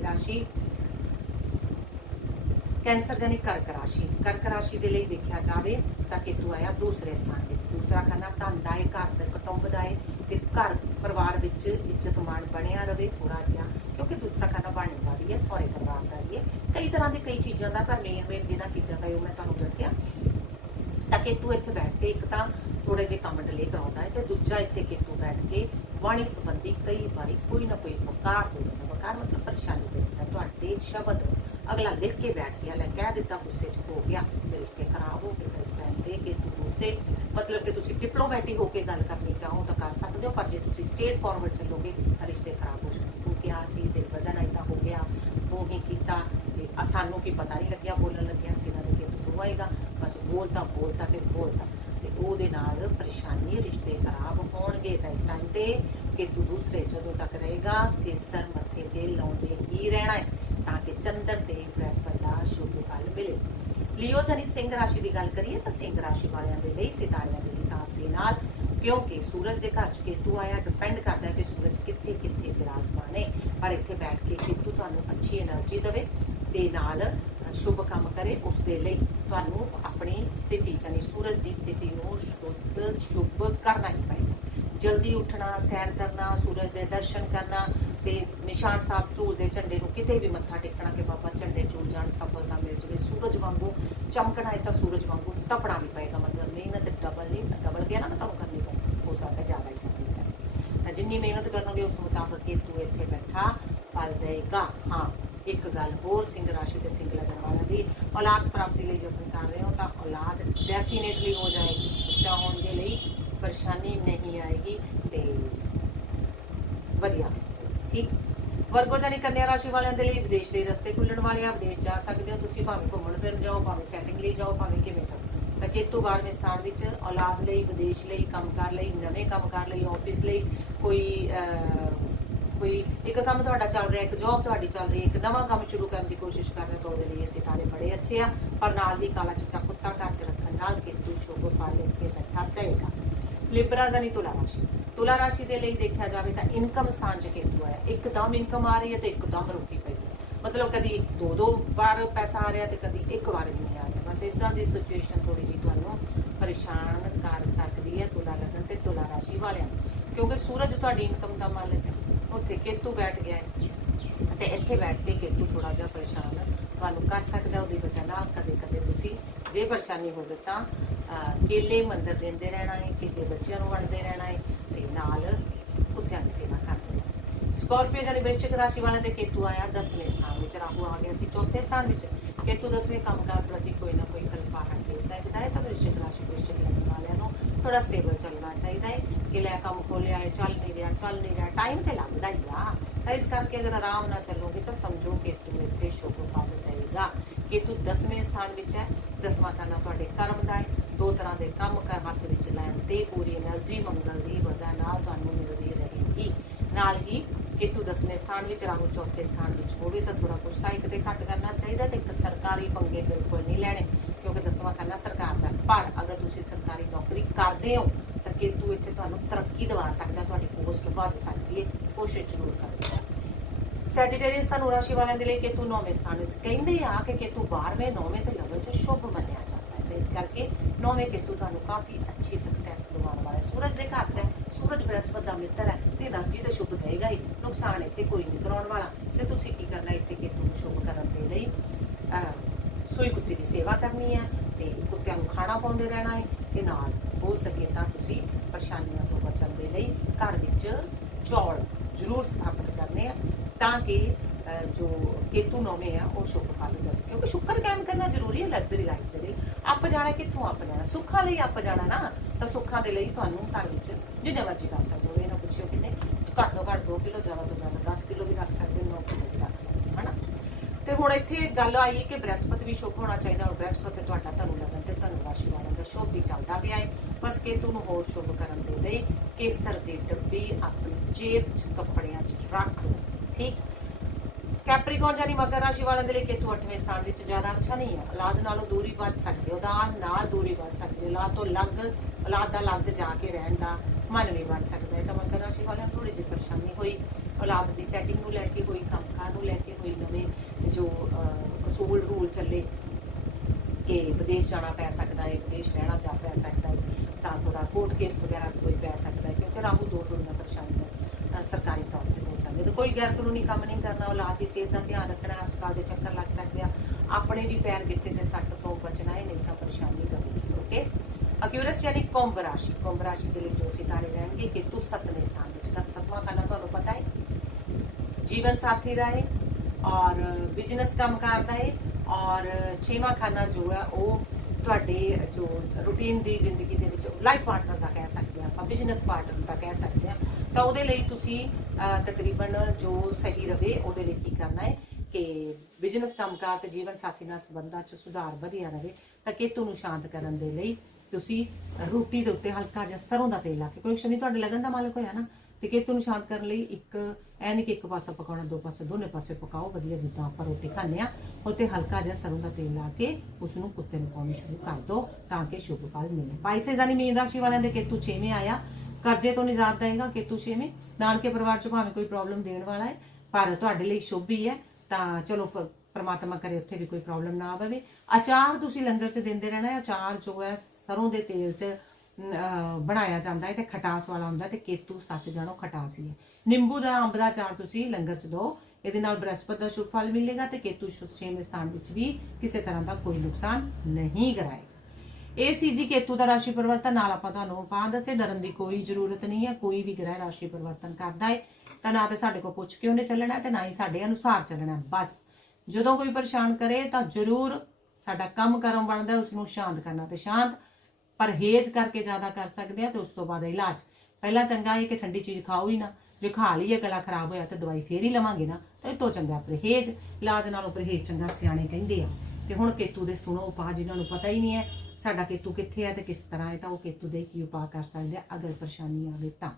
ਰਾਸ਼ੀ ਕੈਂਸਰ ਜਾਨੀ ਕਰਕ ਰਾਸ਼ੀ। ਕਰਕ ਰਾਸ਼ੀ ਦੇ ਲਈ ਦੇਖਿਆ ਜਾਵੇ ਤਾਂ ਕੇਤੂ ਆਇਆ ਦੂਸਰੇ ਸਥਾਨ ਵਿੱਚ। ਦੂਸਰਾ ਖਾਨਾ ਧਨ ਦਾ ਹੈ, ਘਰ ਦਾ ਕੁਟੁੰਬ ਦਾ ਹੈ ਤੇ ਘਰ ਪਰਿਵਾਰ ਵਿੱਚ ਇੱਜ਼ਤ ਮਾਣ ਬਣਿਆ ਰਵੇ ਥੋੜਾ ਜਿਹਾ, ਕਿਉਂਕਿ ਦੂਸਰਾ ਖਾਨਾ ਬਣਨ ਦਾ ਵੀ ਹੈ, ਸਹੁਰੇ ਪਰਿਵਾਰ ਦਾ ਵੀ ਹੈ। ਕਈ ਤਰ੍ਹਾਂ ਦੇ ਕਈ ਚੀਜ਼ਾਂ ਦਾ, ਪਰ ਮੇਨ ਮੇਨ ਜਿਹਨਾਂ ਚੀਜ਼ਾਂ ਦਾ ਉਹ ਮੈਂ ਤੁਹਾਨੂੰ ਦੱਸਿਆ। ਤਾਂ ਕੇਤੂ ਇੱਥੇ ਬੈਠ ਕੇ ਇੱਕ ਤਾਂ ਥੋੜੇ ਜਿਹੇ ਕੰਮ ਡਿਲੇ ਕਰਾਉਂਦਾ ਹੈ ਤੇ ਦੂਜਾ ਇੱਥੇ ਕੇਤੂ ਬੈਠ ਕੇ ਬਾਣੀ ਸੰਬੰਧੀ ਕਈ ਵਾਰੀ ਕੋਈ ਨਾ ਕੋਈ ਵਕਾਰ ਦੇ ਦਿੰਦਾ ਵਕਾਰ ਮਤਲਬ ਪਰੇਸ਼ਾਨੀ ਦੇ ਦਿੰਦਾ ਤੁਹਾਡੇ ਸ਼ਬਦ ਅਗਲਾ ਲਿਖ ਕੇ ਬੈਠ ਗਿਆ, ਲੈ ਕਹਿ ਦਿੱਤਾ, ਗੁੱਸੇ 'ਚ ਹੋ ਗਿਆ ਤੇ ਰਿਸ਼ਤੇ ਖਰਾਬ ਹੋ ਗਏ ਤਾਂ ਇਸ ਟਾਈਮ ਤੇ ਕੇਤੂ ਉਸਦੇ ਮਤਲਬ ਕਿ ਤੁਸੀਂ ਡਿਪਲੋਮੈਟਿਕ ਹੋ ਕੇ ਗੱਲ ਕਰਨੀ ਚਾਹੋ ਤਾਂ ਕਰ ਸਕਦੇ ਹੋ, ਪਰ ਜੇ ਤੁਸੀਂ ਸਟੇਟ ਫਾਰਵਰਡ ਚੱਲੋਗੇ ਤਾਂ ਰਿਸ਼ਤੇ ਖਰਾਬ ਹੋ ਜਾਣਗੇ। ਤੂੰ ਕਿਹਾ ਸੀ ਤੇ ਵਜ਼ਨ ਨਾਲ ਇਦਾਂ ਹੋ ਗਿਆ, ਉਹ ਹੀ ਕੀਤਾ ਤੇ ਸਾਨੂੰ ਕੀ ਪਤਾ ਨਹੀਂ ਲੱਗਿਆ, ਬੋਲਣ ਲੱਗਿਆ, ਜਿਨ੍ਹਾਂ ਦੇ ਕੇਤੂ ਹੋਏਗਾ ਬਸ ਬੋਲਦਾ ਬੋਲਦਾ ਤੇ ਬੋਲਦਾ ਤੇ। ਉਹਦੇ ਨਾਲ ਪਰੇਸ਼ਾਨੀ ਰਿਸ਼ਤੇ ਖਰਾਬ ਹੋਣਗੇ ਤਾਂ ਇਸ ਟਾਈਮ ਤੇ ਕਿ ਤੂੰ ਦੂਸਰੇ ਜਦੋਂ ਤੱਕ ਰਹੇਗਾ ਕੇਸਰ ਮੱਥੇ ਤੇ ਲਾਉਂਦੇ ਹੀ ਰਹਿਣਾ ਹੈ, ਤਾਂ ਕਿ ਚੰਦਰ ਤੇ ਬ੍ਰਹਸਪਤ ਦਾ ਸ਼ੁਭ ਫਲ ਮਿਲੇ। ਲਿਓ ਜਾਨੀ ਸਿੰਘ ਰਾਸ਼ੀ ਦੀ ਗੱਲ ਕਰੀਏ ਤਾਂ ਸਿੰਘ ਰਾਸ਼ੀ ਵਾਲਿਆਂ ਦੇ ਲਈ ਸਿਤਾਰਿਆਂ ਦੇ ਹਿਸਾਬ ਦੇ ਨਾਲ, ਕਿਉਂਕਿ ਸੂਰਜ ਦੇ ਘਰ ਚ ਕੇਤੂ ਆਇਆ ਡਿਪੈਂਡ ਕਰਦਾ ਹੈ ਕਿ ਸੂਰਜ ਕਿੱਥੇ ਕਿੱਥੇ ਵਿਰਾਜਮਾਨ ਹੈ। ਪਰ ਇੱਥੇ ਬੈਠ ਕੇ ਕੇਤੂ ਤੁਹਾਨੂੰ ਅੱਛੀ એનર્ਜੀ ਦੇਵੇ ਤੇ ਨਾਲ ਸ਼ੁਭ ਕੰਮ ਕਰੇ ਉਸ ਦੇ ਲਈ। ਤੁਹਾਨੂੰ ਆਪਣੀ ਸਥਿਤੀ ਯਾਨੀ ਸੂਰਜ ਦੀ ਸਥਿਤੀ ਨੂੰ ਸ਼ੁੱਧ, ਸ਼ੁਭ ਕਰਨਾ ਹੀ ਪਏਗਾ। ਜਲਦੀ ਉੱਠਣਾ, ਸੈਰ ਕਰਨਾ, ਸੂਰਜ ਦੇ ਦਰਸ਼ਨ ਕਰਨਾ ਤੇ ਨਿਸ਼ਾਨ ਸਾਹਿਬ ਝੂਲ ਦੇ ਝੰਡੇ ਨੂੰ ਕਿਤੇ ਵੀ ਮੱਥਾ ਟੇਕਣਾ ਕਿ ਬਾਬਾ ਝੰਡੇ ਝੂਲ ਜਾਣ, ਸਫਲਤਾ ਮਿਲ ਜਾਵੇ। ਸੂਰਜ ਵਾਂਗੂ ਚਮਕਣਾ ਹੈ ਤਾਂ ਸੂਰਜ ਵਾਂਗੂ ਤਪਣਾ ਵੀ ਪਏਗਾ। ਮਤਲਬ ਮਿਹਨਤ ਡਬਲ ਨਹੀਂ ਡਬਲ ਗਿਆ ਨਾ ਮੈਂ ਤੁਹਾਨੂੰ ਕਰਨੀ ਪਈ ਹੋ ਸਕਦਾ ਜ਼ਿਆਦਾ ਹੀ ਕਰਨੀ ਪੈ ਜਿੰਨੀ ਮਿਹਨਤ ਕਰੋਗੇ ਉਸ ਮੁਤਾਬਕ ਕਿ ਤੂੰ ਇੱਥੇ ਬੈਠਾ ਫਲ ਦੇਗਾ। ਹਾਂ। ਇੱਕ ਗੱਲ ਹੋਰ ਸਿੰਘ ਰਾਸ਼ੀ ਤੇ ਸਿੰਘ ਲਗਨ ਵਾਲਾ ਦੀ, ਔਲਾਦ ਪ੍ਰਾਪਤੀ ਲਈ ਯਤਨ ਕਰ ਰਹੇ ਹੋ ਤਾਂ ਔਲਾਦ ਡੈਫੀਨੇਟਲੀ ਹੋ ਜਾਏਗੀ। ਇੱਛਾ ਹੋਣ ਦੇ ਲਈ ਪਰੇਸ਼ਾਨੀ ਨਹੀਂ ਆਏਗੀ ਤੇ ਵਧੀਆ। ਠੀਕ? ਵਰਗੋ ਜਾਨੀ ਕੰਨਿਆ ਰਾਸ਼ੀ ਵਾਲਿਆਂ ਦੇ ਲਈ ਵਿਦੇਸ਼ ਦੇ ਰਸਤੇ ਖੁੱਲਣ ਵਾਲੇ ਆ, ਵਿਦੇਸ਼ ਜਾ ਸਕਦੇ ਹੋ ਤੁਸੀਂ, ਭਾਵੇਂ ਘੁੰਮਣ ਫਿਰਨ ਜਾਓ, ਭਾਵੇਂ ਸੈਟਿੰਗ ਲਈ ਜਾਓ, ਭਾਵੇਂ ਕਿਵੇਂ ਜਾਓ। ਤਾਂ ਕੇਤੂ 12ਵੇਂ ਸਥਾਨ ਵਿੱਚ ਔਲਾਦ ਲਈ, ਵਿਦੇਸ਼ ਲਈ, ਕੰਮਕਾਰ ਲਈ, ਨਵੇਂ ਕੰਮਕਾਰ ਲਈ ਆਫਿਸ ਲਈ ਕੋਈ ਕੋਈ, ਇੱਕ ਕੰਮ ਤੁਹਾਡਾ ਚੱਲ ਰਿਹਾ, ਇੱਕ ਜੌਬ ਤੁਹਾਡੀ ਚੱਲ ਰਹੀ ਹੈ, ਇੱਕ ਨਵਾਂ ਕੰਮ ਸ਼ੁਰੂ ਕਰਨ ਦੀ ਕੋਸ਼ਿਸ਼ ਕਰ ਰਹੇ ਹੋ ਤਾਂ ਉਹਦੇ ਲਈ ਇਹ ਸਿਤਾਰੇ ਬੜੇ ਅੱਛੇ ਆ, ਪਰ ਨਾਲ ਹੀ ਕਾਲਾ ਚਿੱਟਾ ਕੁੱਤਾ ਘਰ 'ਚ ਰੱਖਣ ਨਾਲ ਕੇਤੂ ਸ਼ੁਭ ਫਲ ਲੈ ਕੇ ਬੈਠਾ ਦੇਗਾ ਲਿਬਰਾ ਜਾਨੀ ਤੁਲਾ ਰਾਸ਼ੀ। ਤੁਲਾ ਰਾਸ਼ੀ ਦੇ ਲਈ ਦੇਖਿਆ ਜਾਵੇ ਤਾਂ ਇਨਕਮ ਸਥਾਨ 'ਚ ਕੇਤੂ ਆਇਆ। ਇੱਕਦਮ ਇਨਕਮ ਆ ਰਹੀ ਹੈ ਤੇ ਇੱਕਦਮ ਰੁਕੀ ਪਈ ਮਤਲਬ ਕਦੀ ਦੋ ਦੋ ਵਾਰ ਪੈਸਾ ਆ ਰਿਹਾ ਤੇ ਕਦੀ ਇੱਕ ਵਾਰ ਵੀ ਨਹੀਂ ਆ ਰਿਹਾ। ਬਸ ਇਦਾਂ ਦੀ ਸਿਚੁਏਸ਼ਨ ਥੋੜੀ ਜੀ ਤੁਹਾਨੂੰ ਪਰੇਸ਼ਾਨ ਕਰ ਸਕਦੀ ਹੈ ਤੁਲਾ ਲਗਨ ਤੇ ਤੁਲਾ ਰਾਸ਼ੀ ਵਾਲਿਆਂ ਨੂੰ। ਕਿਉਂਕਿ ਸੂਰਜ ਤੁਹਾਡੀ ਇਨਕਮ ਦਾ ਮਾਲਕ ਹੈ। ਉੱਥੇ ਕੇਤੂ ਬੈਠ ਗਿਆ ਹੈ। ਤੇ ਇੱਥੇ ਬੈਠ ਕੇ ਕੇਤੂ ਥੋੜਾ ਜਿਹਾ ਪਰੇਸ਼ਾਨ ਤੁਹਾਨੂੰ ਕਰ ਸਕਦਾ ਉਹਦੀ ਵਜ੍ਹਾ ਨਾਲ ਕਦੇ ਕਦੇ ਤੁਸੀਂ ਜੇ ਪਰੇਸ਼ਾਨੀ ਹੋਵੇ ਤਾਂ ਕੇਲੇ ਮੰਦਰ ਦਿੰਦੇ ਰਹਿਣਾ ਹੈ, ਕੇਲੇ ਬੱਚਿਆਂ ਨੂੰ ਵੰਡਦੇ ਰਹਿਣਾ ਹੈ ਤੇ ਨਾਲ ਕੁੱਤਿਆਂ ਦੀ ਸੇਵਾ ਕਰਦੇ ਰਹਿਣਾ ਸਕਾਰਪੀਓ ਜਾਨੀ ਵ੍ਰਿਸ਼ਚਿਕ ਰਾਸ਼ੀ ਵਾਲਿਆਂ ਦੇ ਕੇਤੂ ਆਇਆ 10ਵੇਂ ਸਥਾਨ ਵਿੱਚ ਰਾਹੂ ਆ ਗਿਆ ਸੀ। ਚੌਥੇ ਸਥਾਨ ਵਿੱਚ ਕੇਤੂ 10ਵੇਂ ਕੰਮਕਾਰ ਪ੍ਰਤੀ ਕੋਈ ਨਾ ਕੋਈ ਕਲਪਾਹਟ ਦੇਸਦਾ ਹੈ ਹੈ ਤਾਂ ਵ੍ਰਿਸ਼ਚਿਕ ਰਾਸ਼ੀ ਵ੍ਰਿਸ਼ਚਿਕ ਰਹਿਣ ਵਾਲਿਆਂ ਨੂੰ ਥੋੜਾ ਸਟੇਬਲ ਚੱਲਣਾ ਚਾਹੀਦਾ ਹੈ। ਕਿ ਲੈ ਕੰਮ ਖੋਲਿਆ ਹੈ, ਚੱਲ ਨਹੀਂ ਰਿਹਾ, ਚੱਲ ਨਹੀਂ ਰਿਹਾ ਟਾਈਮ ਤੇ ਲੱਗਦਾ ਹੀ ਆ। ਤਾਂ ਇਸ ਕਰਕੇ ਅਗਰ ਆਰਾਮ ਨਾਲ ਚੱਲੋਗੇ ਤਾਂ ਸਮਝੋ ਕਿ ਤੂੰ ਇੱਥੇ ਸ਼ੋਕਫਾਦ ਰਹੇਗਾ ਕਿ ਤੂੰ 10ਵੇਂ ਸਥਾਨ ਵਿੱਚ ਹੈ 10ਵਾਂ ਖਾਨਾ ਤੁਹਾਡੇ ਕਰਮ ਦਾ ਹੈ, ਦੋ ਤਰ੍ਹਾਂ ਦੇ ਕੰਮ ਕਰ ਹੱਥ ਵਿੱਚ ਲੈਣ ਤੇ ਪੂਰੀ એનર્ਜੀ ਮੰਗਲ ਦੀ ਵਜ੍ਹਾ ਨਾਲ ਤੁਹਾਨੂੰ ਮਿਲਦੀ ਰਹੇਗੀ। ਨਾਲ ਹੀ ਕਿ ਤੂੰ 10ਵੇਂ ਸਥਾਨ ਵਿੱਚ ਰਾਹੂ ਚੌਥੇ ਸਥਾਨ ਵਿੱਚ ਹੋਵੇ ਤਾਂ ਥੋੜਾ ਗੁੱਸਾ ਇੱਕ ਤੇ ਘੱਟ ਕਰਨਾ ਚਾਹੀਦਾ ਤੇ ਸਰਕਾਰੀ ਪੰਗੇ ਬਿਲਕੁਲ ਨਹੀਂ ਲੈਣੇ, ਕਿਉਂਕਿ 10ਵਾਂ ਖਾਨਾ ਸਰਕਾਰ ਦਾ ਪਰ ਅਗਰ ਤੁਸੀਂ ਸਰਕਾਰੀ ਨੌਕਰੀ ਕਰਦੇ ਹੋ ਕੇਤੂ ਇੱਥੇ ਤੁਹਾਨੂੰ ਤਰੱਕੀ ਦਿਵਾ ਸਕਦਾ, ਤੁਹਾਡੀ ਪੋਸਟ ਵੱਧ ਸਕਦੀ ਹੈ, ਕੋਸ਼ਿਸ਼ ਜ਼ਰੂਰ ਕਰਨੀ ਸੈਜੀਟੇਰੀਅਸ ਤਾਂ ਰਾਸ਼ੀ ਵਾਲਿਆਂ ਦੇ ਲਈ ਕੇਤੂ ਨੌਵੇਂ ਸਥਾਨ ਵਿੱਚ ਕਹਿੰਦੇ ਆ ਕਿ ਕੇਤੂ 12ਵੇਂ ਨੌਵੇਂ ਤੇ ਲਗਨ ਚ ਸ਼ੁਭ ਮੰਨਿਆ ਜਾਂਦਾ ਹੈ। ਤੇ ਇਸ ਕਰਕੇ ਨੌਵੇਂ ਕੇਤੂ ਤੁਹਾਨੂੰ ਕਾਫੀ ਅੱਛੀ ਸਕਸੈਸ ਦਿਵਾਉਣ ਵਾਲਾ ਸੂਰਜ ਦੇ ਘਰ 'ਚ ਹੈ, ਸੂਰਜ ਬ੍ਰਹਸਪਤ ਦਾ ਮਿੱਤਰ ਹੈ, ਤੇ એનર્ਜੀ ਤਾਂ ਸ਼ੁਭ ਰਹੇਗਾ ਹੀ। ਨੁਕਸਾਨ ਇੱਥੇ ਕੋਈ ਨਹੀਂ ਕਰਾਉਣ ਵਾਲਾ। ਤੇ ਤੁਸੀਂ ਕੀ ਕਰਨਾ, ਇੱਥੇ ਕੇਤੂ ਨੂੰ ਸ਼ੁਭ ਕਰਨ ਦੇ ਲਈ ਸੋਈ ਕੁੱਤੇ ਦੀ ਸੇਵਾ ਕਰਨੀ ਹੈ ਤੇ ਕੁੱਤਿਆਂ ਨੂੰ ਖਾਣਾ ਪਾਉਂਦੇ ਰਹਿਣਾ ਹੈ ਤੇ ਨਾਲ ਹੋ ਸਕੇ ਤਾਂ ਤੁਸੀਂ ਪਰੇਸ਼ਾਨੀਆਂ ਤੋਂ ਬਚਣ ਦੇ ਲਈ ਘਰ ਵਿੱਚ ਚੌਲ ਜ਼ਰੂਰ ਸਥਾਪਿਤ ਕਰਨੇ ਆ, ਤਾਂ ਕਿ ਜੋ ਕੇਤੂ ਨੌਵੇਂ ਆ, ਉਹ ਸ਼ੁਭ ਫਲ ਦੇ ਕਿਉਂਕਿ ਸ਼ੁਕਰ ਕਾਇਮ ਕਰਨਾ ਜ਼ਰੂਰੀ ਹੈ ਲਗਜ਼ਰੀ ਲਾਈਫ ਦੇ ਲਈ। ਆਪ ਜਾਣਾ ਕਿੱਥੋਂ, ਆਪ ਜਾਣਾ ਸੁੱਖਾਂ ਲਈ, ਆਪ ਜਾਣਾ ਨਾ, ਤਾਂ ਸੁੱਖਾਂ ਦੇ ਲਈ ਤੁਹਾਨੂੰ ਘਰ ਵਿੱਚ ਜਿੰਨੇ ਮਰਜ਼ੀ ਕਰ ਸਕਦੇ ਹੋ ਇਹ ਪੁੱਛਿਓ ਕਿੰਨੇ, ਘੱਟ ਤੋਂ ਘੱਟ 2 ਕਿਲੋ, ਜ਼ਿਆਦਾ ਤੋਂ ਜ਼ਿਆਦਾ 10 ਕਿਲੋ ਵੀ ਰੱਖ ਸਕਦੇ ਹੋ 9 ਕਿਲੋ ਵੀ ਰੱਖ ਸਕਦੇ ਹੋ, ਹਨਾ? ਤੇ ਹੁਣ ਇੱਥੇ ਗੱਲ ਆਈ ਕਿ ਬ੍ਰਹਿਸਪਤ ਵੀ ਸ਼ੁਭ ਹੋਣਾ ਚਾਹੀਦਾ, ਔਰ ਬ੍ਰਹਿਸਪਤ ਤੇ ਤੁਹਾਡਾ ਧਨੂ ਲਗਨ ਤੇ ਧਨੂ ਰਾਸ਼ੀ ਵਾਲਿਆਂ ਦਾ ਸ਼ੁਭ ਵੀ ਚੱਲਦਾ ਪਿਆ ਹੈ। ਬਸ ਕੇਤੂ ਨੂੰ ਹੋਰ ਸ਼ੁਭ ਕਰਨ ਦੇ ਲਈ ਕੇਸਰ ਦੀ ਡੱਬੀ ਆਪਣੀ ਜੇਬ 'ਚ, ਕੱਪੜਿਆਂ 'ਚ ਰੱਖ ਠੀਕ? ਕੈਪਰੀਕੌਨ ਜਾਨੀ ਮਕਰ ਰਾਸ਼ੀ ਵਾਲਿਆਂ ਦੇ ਲਈ ਕੇਤੂ 8ਵੇਂ ਸਥਾਨ ਵਿੱਚ ਜ਼ਿਆਦਾ ਅੱਛਾ ਨਹੀਂ ਹੈ। ਔਲਾਦ ਨਾਲੋਂ ਦੂਰੀ ਵੱਧ ਸਕਦੇ ਹੈ। ਔਲਾਦ ਨਾਲ ਦੂਰੀ ਵੱਧ ਸਕਦੀ ਹੈ। ਔਲਾਦ ਤੋਂ ਲੱਗ ਔਲਾਦ ਦਾ ਲੱਗ ਜਾ ਕੇ ਰਹਿਣ ਦਾ ਮਨ ਵੀ ਬਣ ਸਕਦਾ। ਹੈ ਤਾਂ ਮਕਰ ਰਾਸ਼ੀ ਵਾਲਿਆਂ ਨੂੰ ਥੋੜੀ ਜਿਹੀ ਪਰੇਸ਼ਾਨੀ ਹੋਈ। ਔਲਾਦ ਦੀ ਸੈਟਿੰਗ ਨੂੰ ਲੈ ਕੇ ਹੋਈ ਕੰਮਕਾਰ ਨੂੰ ਲੈ ਕੇ ਕੋਈ ਨਵੇਂ ਜੋ ਅਸੂਲ, ਰੂਲ ਚੱਲੇ ਕਿ ਵਿਦੇਸ਼ ਜਾਣਾ ਪੈ ਸਕਦਾ ਹੈ, ਵਿਦੇਸ਼ ਰਹਿਣਾ ਜਾ ਪੈ ਸਕਦਾ ਹੈ। ਤਾਂ ਥੋੜਾ ਕੋਰਟ ਕੇਸ ਵਗੈਰਾ ਵੀ ਕੋਈ ਪੈ ਸਕਦਾ ਹੈ ਕਿਉਂਕਿ ਰਾਹੂ ਦੋ ਦੁਨੀਆ ਪਰੇਸ਼ਾਨੀ ਹੈ ਅਹ ਸਰਕਾਰੀ ਤੌਰ ਤੇ ਹੋ ਜਾਂਦੇ ਤੇ ਕੋਈ ਗੈਰ ਕਾਨੂੰਨੀ ਕੰਮ ਨਹੀਂ ਕਰਨਾ ਔਲਾਦ ਦੀ ਸਿਹਤ ਦਾ ਧਿਆਨ ਰੱਖਣਾ ਹਸਪਤਾਲ ਦੇ ਚੱਕਰ ਲੱਗ ਸਕਦੇ ਆ ਆਪਣੇ ਵੀ ਪੈਰ ਗਿੱਟੇ ਤੇ ਸੱਟ ਤੋਂ ਬਚਣਾ ਹੈ ਨਹੀਂ ਤਾਂ ਪਰੇਸ਼ਾਨੀ ਰਹੇਗੀ ਓਕੇ ਅਕਿਊਰਸ ਯਾਨੀ ਕੁੰਭ ਰਾਸ਼ੀ ਕੁੰਭ ਰਾਸ਼ੀ ਦੇ ਲਈ ਜੋ ਸਿਤਾਰੇ ਰਹਿਣਗੇ ਕੇਤੂ ਸੱਤਵੇਂ ਸਥਾਨ ਵਿੱਚ ਤਾਂ ਸੱਤਵਾਂ ਖਾਨਾ ਤੁਹਾਨੂੰ ਪਤਾ ਹੈ ਜੀਵਨ ਸਾਥੀ ਦਾ ਹੈ ਔਰ ਬਿਜ਼ਨਸ ਕੰਮ ਕਰਦਾ ਹੈ ਔਰ ਛੇਵਾਂ ਖਾਨਾ ਜੋ ਹੈ ਉਹ ਤੁਹਾਡੇ ਜੋ ਰੂਟੀਨ ਦੀ ਜ਼ਿੰਦਗੀ ਦੇ ਵਿੱਚ ਲਾਈਫ ਪਾਰਟਨਰ ਦਾ ਕਹਿ ਸਕਦੇ ਆ ਆਪਾਂ ਬਿਜ਼ਨਸ ਪਾਰਟਨਰ ਦਾ ਕਹਿ ਸਕਦੇ ਆ ਤਾਂ ਉਹਦੇ ਲਈ ਤੁਸੀਂ ਤਕਰੀਬਨ ਜੋ ਸਹੀ ਰਵੇ ਉਹਦੇ ਲਈ ਕੀ ਕਰਨਾ ਹੈ ਕਿ ਬਿਜ਼ਨਸ ਕੰਮਕਾਰ ਤੇ ਜੀਵਨ ਸਾਥੀ ਨਾਲ ਸੰਬੰਧਾਂ 'ਚ ਸੁਧਾਰ ਵਧੀਆ ਰਹੇ ਤਾਂ ਕੇਤੂ ਨੂੰ ਸ਼ਾਂਤ ਕਰਨ ਦੇ ਲਈ ਤੁਸੀਂ ਰੋਟੀ ਦੇ ਉੱਤੇ ਹਲਕਾ ਜਿਹਾ ਸਰੋਂ ਦਾ ਤੇਲ ਲਾ ਕੇ, ਕੋਈ ਸ਼ਨੀ ਤੁਹਾਡੇ ਲਗਨ ਦਾ ਮਾਲਕ ਹੋਇਆ ਨਾ ਤੇ ਕੇਤੂ ਨੂੰ ਸ਼ਾਂਤ ਕਰਨ ਲਈ ਇੱਕ ਐ ਨਹੀਂ ਕਿ ਇੱਕ ਪਾਸਾ ਪਕਾਉਣਾ, ਦੋ ਪਾਸੇ, ਦੋਨੇ ਪਾਸੇ ਪਕਾਓ, ਵਧੀਆ ਜਿੱਦਾਂ ਆਪਾਂ ਰੋਟੀ ਖਾਂਦੇ ਆ ਉੱਤੇ ਹਲਕਾ ਜਿਹਾ ਸਰੋਂ ਦਾ ਤੇਲ ਲਾ ਕੇ ਉਸ ਨੂੰ ਕੁੱਤੇ ਨੂੰ ਪਾਉਣੀ ਸ਼ੁਰੂ ਕਰ ਦਿਓ ਤਾਂ ਕਿ ਸ਼ੁਭ ਫਲ ਮਿਲੇ। ਪਾਈਸੇ ਜਾਨੀ ਮੀਨ ਰਾਸ਼ੀ ਵਾਲਿਆਂ ਦੇ ਕੇਤੂ 6ਵੇਂ ਆਇਆ। ਕਰਜ਼ੇ ਤੋਂ ਨਿਜਾਤ ਦੇਗਾ ਕੇਤੂ 6ਵੇਂ ਨਾਨਕੇ ਪਰਿਵਾਰ ਚ ਭਾਵੇਂ ਕੋਈ ਪ੍ਰੋਬਲਮ ਦੇਣ ਵਾਲਾ ਹੈ, ਪਰ ਤੁਹਾਡੇ ਲਈ ਸ਼ੁਭ ਹੀ ਹੈ। ਤਾਂ ਚਲੋ ਪਰਮਾਤਮਾ ਕਰੇ ਉੱਥੇ ਵੀ ਕੋਈ ਪ੍ਰੋਬਲਮ ਨਾ ਆਵੇ। ਅਚਾਰ ਤੁਸੀਂ ਲੰਗਰ ਚ ਦਿੰਦੇ ਰਹਿਣਾ ਅਚਾਰ ਜੋ ਹੈ ਸਰੋਂ ਦੇ ਤੇਲ ਚ ਬਣਾਇਆ ਜਾਂਦਾ ਹੈ ਤੇ ਖਟਾਸ ਵਾਲਾ ਹੁੰਦਾ ਤੇ ਕੇਤੂ ਸੱਚ ਜਾਣੋ ਖਟਾਸ ਹੀ ਹੈ। ਨਿੰਬੂ ਦਾ, ਅੰਬ ਦਾ ਚਾਰ ਤੁਸੀਂ ਲੰਗਰ ਚ ਦਿਓ ਇਹਦੇ ਨਾਲ ਬ੍ਰਹਸਪਤ ਦਾ ਸ਼ੁਭ ਫਲ ਮਿਲੇਗਾ ਤੇ ਕੇਤੂ ਛੇਵੇਂ ਸਥਾਨ ਵਿੱਚ ਵੀ ਕਿਸੇ ਤਰ੍ਹਾਂ ਦਾ ਕੋਈ ਨੁਕਸਾਨ ਨਹੀਂ ਕਰਾਏਗਾ। ਇਹ ਸੀ ਜੀ ਕੇਤੂ ਦਾ ਰਾਸ਼ੀ ਪਰਿਵਰਤਨ, ਨਾਲ ਆਪਾਂ ਤੁਹਾਨੂੰ ਉਪਾਅ ਦੱਸੇ, ਡਰਨ ਦੀ ਕੋਈ ਜ਼ਰੂਰਤ ਨਹੀਂ ਹੈ, ਕੋਈ ਵੀ ਗ੍ਰਹਿ ਰਾਸ਼ੀ ਪਰਿਵਰਤਨ ਕਰਦਾ ਹੈ, ਤਾਂ ਨਾ ਤੇ ਸਾਡੇ ਕੋਲ ਪੁੱਛ ਕੇ ਉਹਨੇ ਚੱਲਣਾ ਤੇ ਨਾ ਹੀ ਸਾਡੇ ਅਨੁਸਾਰ ਚੱਲਣਾ, ਬਸ। ਜਦੋਂ ਕੋਈ ਪਰੇਸ਼ਾਨ ਕਰੇ ਤਾਂ ਜ਼ਰੂਰ ਸਾਡਾ ਕੰਮ ਕਰਮ ਬਣਦਾ ਹੈ ਉਸ ਨੂੰ ਸ਼ਾਂਤ ਕਰਨਾ ਤੇ ਸ਼ਾਂਤ ਪਰਹੇਜ਼ ਕਰਕੇ ਜ਼ਿਆਦਾ ਕਰ ਸਕਦੇ ਆ ਤੇ ਉਸ ਤੋਂ ਬਾਅਦ ਇਲਾਜ। ਪਹਿਲਾਂ ਚੰਗਾ ਹੈ ਕਿ ਠੰਡੀ ਚੀਜ਼ ਖਾਓ ਹੀ ਨਾ। ਜੇ ਖਾ ਲਈਏ ਗਲਾ ਖਰਾਬ ਹੋਇਆ ਤੇ ਦਵਾਈ ਫੇਰ ਹੀ ਲਵਾਂਗੇ ਨਾ, ਤਾਂ ਇਹ ਤੋਂ ਚੰਗਾ ਪਰਹੇਜ਼ ਇਲਾਜ ਨਾਲੋਂ ਪਰਹੇਜ਼ ਚੰਗਾ ਸਿਆਣੇ ਕਹਿੰਦੇ ਆ। ਤੇ ਹੁਣ ਕੇਤੂ ਦੇ ਸੁਣੋ ਉਪਾਅ ਜਿਨ੍ਹਾਂ ਨੂੰ ਪਤਾ ਹੀ ਨਹੀਂ ਹੈ, ਸਾਡਾ ਕੇਤੂ ਕਿੱਥੇ ਹੈ ਤੇ ਕਿਸ ਤਰ੍ਹਾਂ ਹੈ, ਤਾਂ ਉਹ ਕੇਤੂ ਦੇ ਕੀ ਉਪਾਅ ਕਰ ਸਕਦੇ ਆ, ਅਗਰ ਪਰੇਸ਼ਾਨੀ ਆਵੇ ਤਾਂ।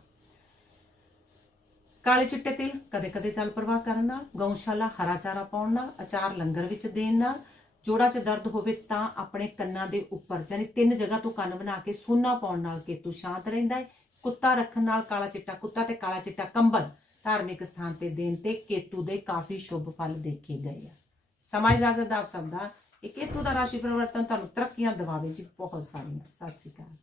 ਕਾਲੇ ਚਿੱਟੇ ਤਿਲ ਕਦੇ ਕਦੇ ਜਲ ਪ੍ਰਵਾਹ ਕਰਨ ਨਾਲ, ਗਊਸ਼ਾਲਾ, ਹਰਾ ਚਾਰਾ ਪਾਉਣ ਨਾਲ, ਅਚਾਰ ਲੰਗਰ ਵਿੱਚ ਦੇਣ ਨਾਲ ਜੋੜਾਂ 'ਚ ਦਰਦ ਹੋਵੇ ਤਾਂ ਆਪਣੇ ਕੰਨਾਂ ਦੇ ਉੱਪਰ, ਯਾਨੀ ਤਿੰਨ ਜਗ੍ਹਾ ਤੋਂ ਕੰਨ ਬਣਾ ਕੇ ਸੋਨਾ ਪਾਉਣ ਨਾਲ ਕੇਤੂ ਸ਼ਾਂਤ ਰਹਿੰਦਾ ਹੈ। ਕੁੱਤਾ ਰੱਖਣ ਨਾਲ ਕਾਲਾ ਚਿੱਟਾ ਕੁੱਤਾ ਤੇ ਕਾਲਾ ਚਿੱਟਾ ਕੰਬਲ ਧਾਰਮਿਕ ਸਥਾਨ ਤੇ ਦੇਣ ਤੇ ਕੇਤੂ ਦੇ ਕਾਫੀ ਸ਼ੁਭ ਫਲ ਦੇਖੇ ਗਏ ਆ। ਸਮਾਂ ਇਜਾਜ਼ਤ ਆਪ ਸਭ ਦਾ ਇਹ ਕੇਤੂ ਦਾ ਰਾਸ਼ੀ ਪਰਿਵਰਤਨ ਤੁਹਾਨੂੰ ਤਰੱਕੀਆਂ ਦਿਵਾਵੇ ਜੀ। ਬਹੁਤ ਸਾਰੀਆਂ। ਸਤਿ ਸ਼੍ਰੀ ਅਕਾਲ।